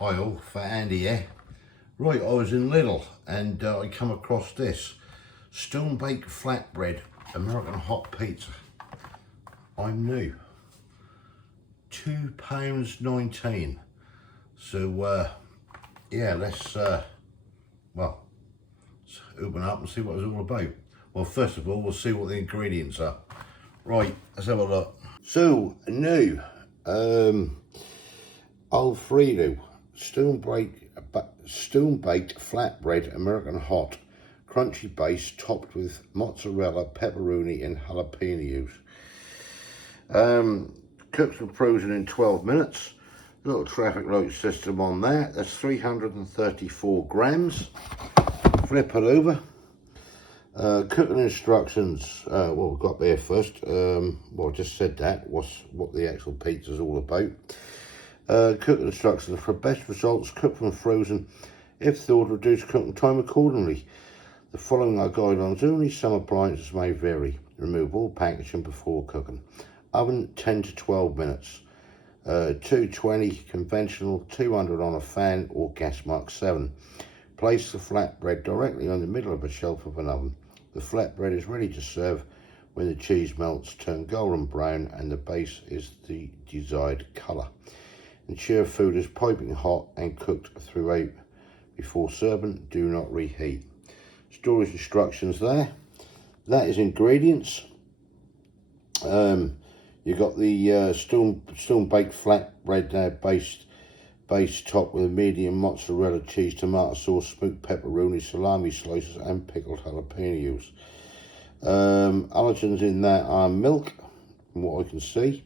Hi all, for Andy here. Right, I was in Lidl and I come across this stone baked flatbread American hot pizza. I'm new. £2.19. So yeah, let's open up and see what it's all about. Well, first of all, we'll see what the ingredients are. Right, let's have a look. So new Alfredo stone baked flatbread American hot, crunchy base topped with mozzarella, pepperoni and jalapenos. Cooked and frozen in 12 minutes. Little traffic light system on there. That's 334 grams. Flip it over. Cooking instructions. Well, we've got there first. Well, I just said that. What the actual pizza is all about. Cooking instructions for best results. Cooked and frozen. If thawed, reduce cooking time accordingly. The following are guidelines only. Some appliances may vary. Remove all packaging before cooking. Oven 10 to 12 minutes. 220 conventional, 200 on a fan or gas mark 7. Place the flatbread directly on the middle of a shelf of an oven. The flatbread is ready to serve when the cheese melts, turn golden brown and the base is the desired colour. Ensure food is piping hot and cooked throughout before serving. Do not reheat. Storage instructions there. That is ingredients. You got the stone baked flatbread there, base topped with a medium mozzarella cheese, tomato sauce, smoked pepperoni, salami slices and pickled jalapenos. Allergens in there are milk, from what I can see.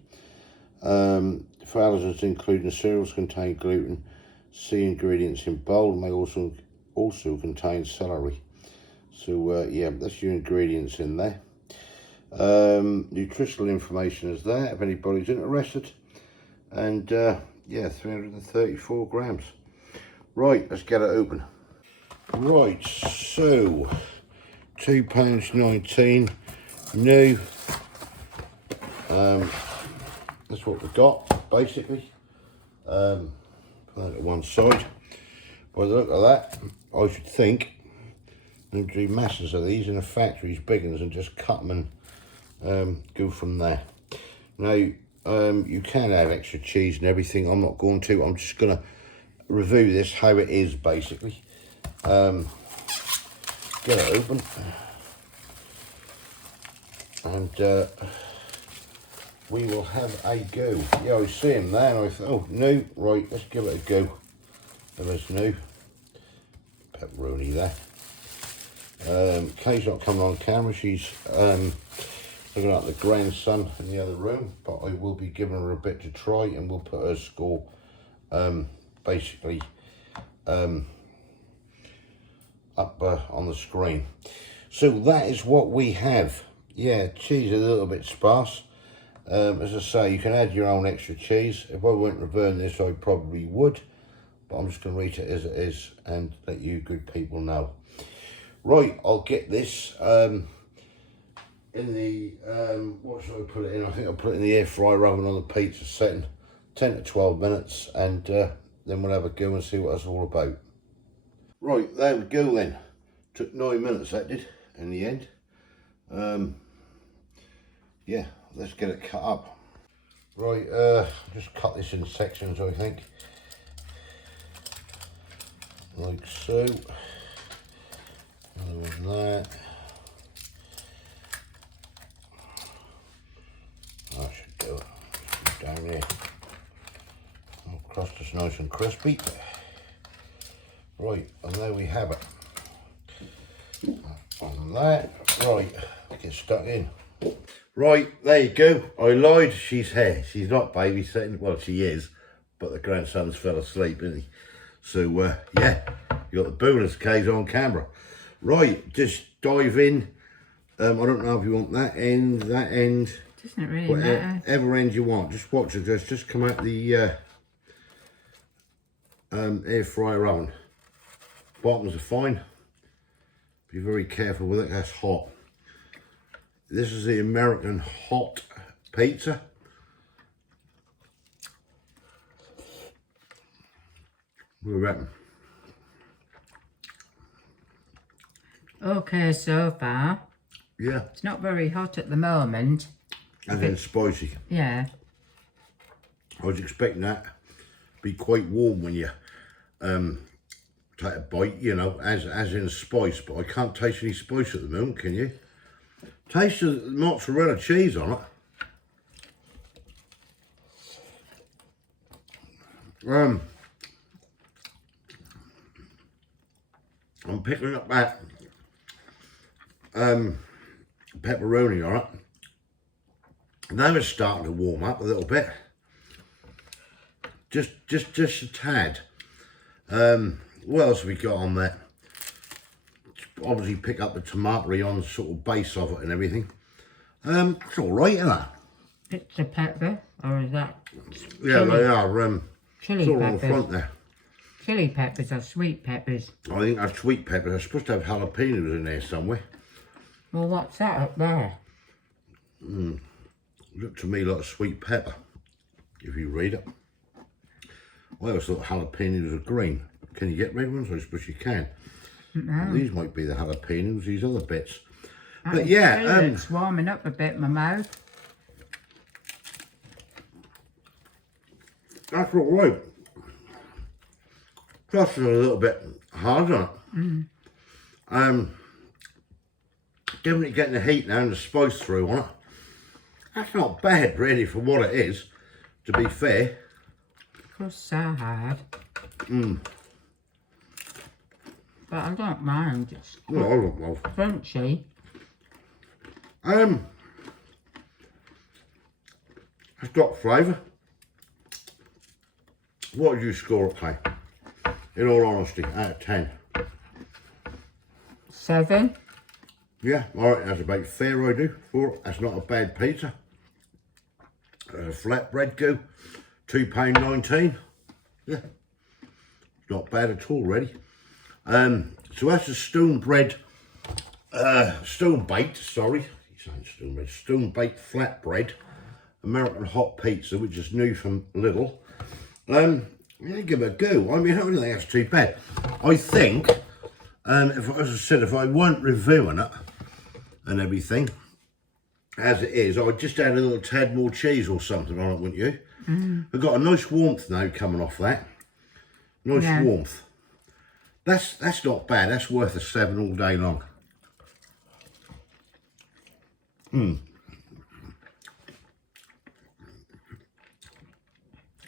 For allergens including cereals contain gluten. See ingredients in bold. May also contain celery. So yeah, that's your ingredients in there. Nutritional information is there if anybody's interested. And yeah, 334 grams. Right, let's get it open. Right, so £2.19 new. That's what we've got basically. Put that at one side. By the look of that, I should think and do masses of these in a factory's big ones and just cut them and go from there. Now you can add extra cheese and everything. I'm not going to. I'm just going to review this how it is basically. Get it open and we will have a go. Yeah, I see him there and I thought, oh no, right, let's give it a go. There's no pepperoni there. Kay's not coming on camera. She's looking at the grandson in the other room, but I will be giving her a bit to try and we'll put her score basically up on the screen. So that is what we have. Yeah, cheese is a little bit sparse. As I say, you can add your own extra cheese. If I weren't reviewing this, I probably would, but I'm just going to read it as it is and let you good people know. Right, I'll get this in the, what should I put it in? I think I'll put it in the air fryer oven on the pizza setting, 10 to 12 minutes, and then we'll have a go and see what it's all about. Right, there we go then. Took 9 minutes that did, in the end. Yeah, let's get it cut up. Right, just cut this in sections, I think. Like so. Another one there. That should do it. Down here. The crust is nice and crispy. Right, and there we have it. On that. Right, get stuck in. Right, there you go. I lied, she's here. She's not babysitting. Well, she is, but the grandson's fell asleep, isn't he? So, yeah, you got the bonus K's on camera. Right, just dive in. I don't know if you want that end. Doesn't really matter. Whatever end you want. Just watch it. Just come out the air fryer oven. Bottoms are fine. Be very careful with it. That's hot. This is the American hot pizza. What do you reckon? Okay, so far. Yeah. It's not very hot at the moment. And then spicy. Yeah. I was expecting that to be quite warm when you take a bite, you know, as in spice, but I can't taste any spice at the moment, can you? Taste the mozzarella cheese on it. I'm picking up that pepperoni on it. Now it's starting to warm up a little bit. Just a tad. What else have we got on there? Obviously pick up the tomato on the sort of base of it and everything. It's all right, isn't it? It's a pepper, or is that? Yeah, chili? they are. Chili it's all peppers. on the front there. Chili peppers or sweet peppers? I think that's sweet peppers. They're supposed to have jalapenos in there somewhere. Well, what's that up there? Looked to me like a sweet pepper, if you read it. I always thought jalapenos are green. Can you get red ones? I suppose you can. No. These might be the jalapenos, these other bits. I But yeah, feel it's warming up a bit in my mouth. that's all right. Just a little bit hard on it. Definitely getting the heat now and the spice through on it. That's not bad really for what it is, to be fair. Crusts are hard. But I don't mind. It's Well, I don't know. crunchy. It's got flavour. What would you score it, Kay? In all honesty, out of 10. 7. Yeah, alright, that's about fair I do for it. That's not a bad pizza. Flatbread go, £2.19. Yeah, not bad at all, really. So that's a stone baked flatbread American hot pizza, which is new from Lidl. Yeah, give it a go. I mean, I don't think that's too bad. I think, as I said, if I weren't reviewing it and everything, as it is, I'd just add a little tad more cheese or something on it, wouldn't you? I've got a nice warmth now coming off that. Nice warmth. That's not bad. That's worth a 7 all day long.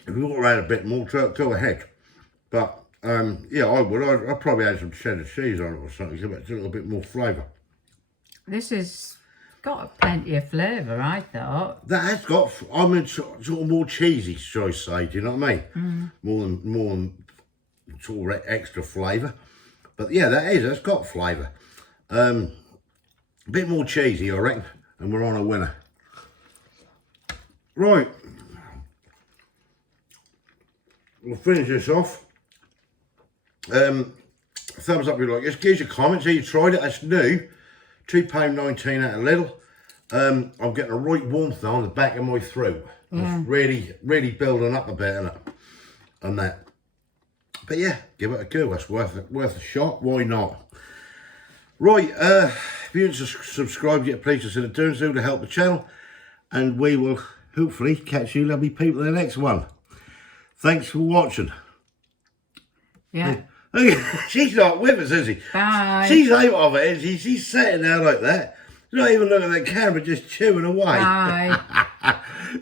If you want to add a bit more to it, go ahead. But yeah, I would. I'd probably add some cheddar cheese on it or something, give it a little bit more flavour. This has got plenty of flavour, I thought. That has got, I mean, sort of more cheesy, should I say? Do you know what I mean? More than sort of extra flavour. But yeah, that's got flavour. A bit more cheesy, I reckon, and we're on a winner. Right. We'll finish this off. Thumbs up if you like this. Give us your comments. Have you tried it? That's new. £2.19 out of Lidl. I'm getting a right warmth now on the back of my throat. It's really building up a bit, isn't it? And that. But yeah, give it a go. That's worth a shot. Why not? Right, if you haven't subscribed yet, please consider doing so to help the channel. And we will hopefully catch you lovely people in the next one. Thanks for watching. Yeah. She's not with us, is she? Bye. She's out of it, isn't she? She's sitting there like that. She's not even looking at the camera, just chewing away. Bye.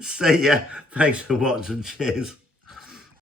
See ya. Thanks for watching. Cheers.